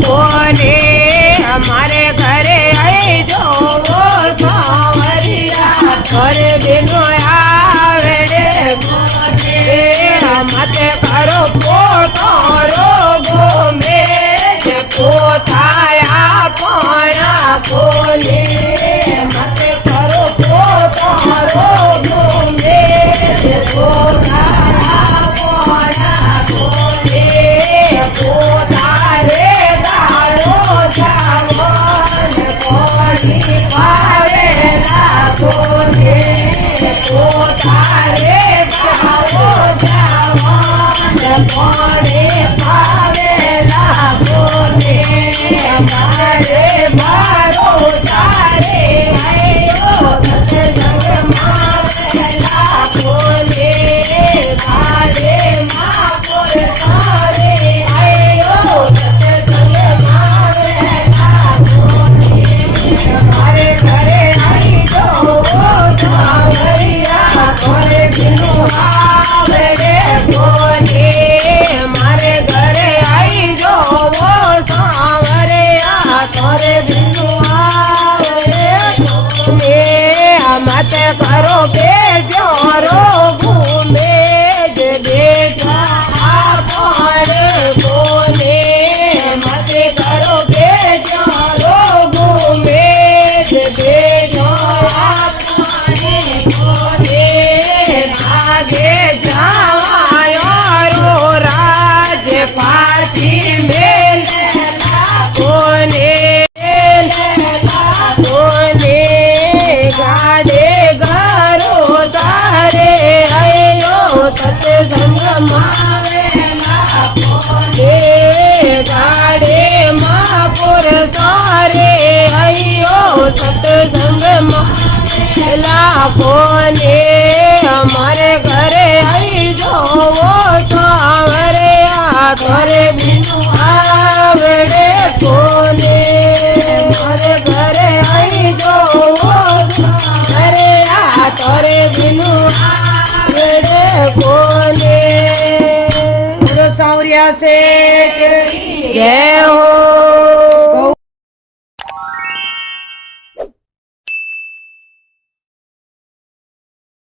કોને અમારે ઘરે આવી જો સાવરિયા ઘરે બેનો આવે રે મતે કરો પોતારો ગમે પોતાયા પણ કોને મતે કરો પોતારો ગમે પોતાયા પણ કોને પોતારે દાડો જાવન કોની ભાવેલા કોને પોતારે દાડો જાવન કોને ભાવેલા કોને મારે મારો તારે આયો સત્સંગ માવેલા કોને મારે માપુર તારે આયો સત્સંગ માવેલા કોને મારે ઘરે આવી જો સાવરિયા ઘરે ભીનું આવે રે કોને મારે ઘરે આવી જો સાવરિયા ઘરે ભીનું આવે રે કોને મતે કરો બેજો રો ઘૂમે જે બેજા પણ કોને મતે કરો બેજો રો ઘૂમે જે બેજા પણ કોને ભાગે જાવાયો રો રાજ પાછી મેલેલા કોને કોને ગાડે ઘરો તારે આયો સત્સંગ માવેલા કોને ગાડે મહાપુર તારે આયો સત્સંગ માવેલા કોને અમારે ઘરે આવી જોવો સાવરે આ ઘરે બીનું આવડે કોને મારે ઘરે આવી જોવો સાવરે આ ઘરે બીનું આવડે કોને સાવરિયા શેઠ જય હો।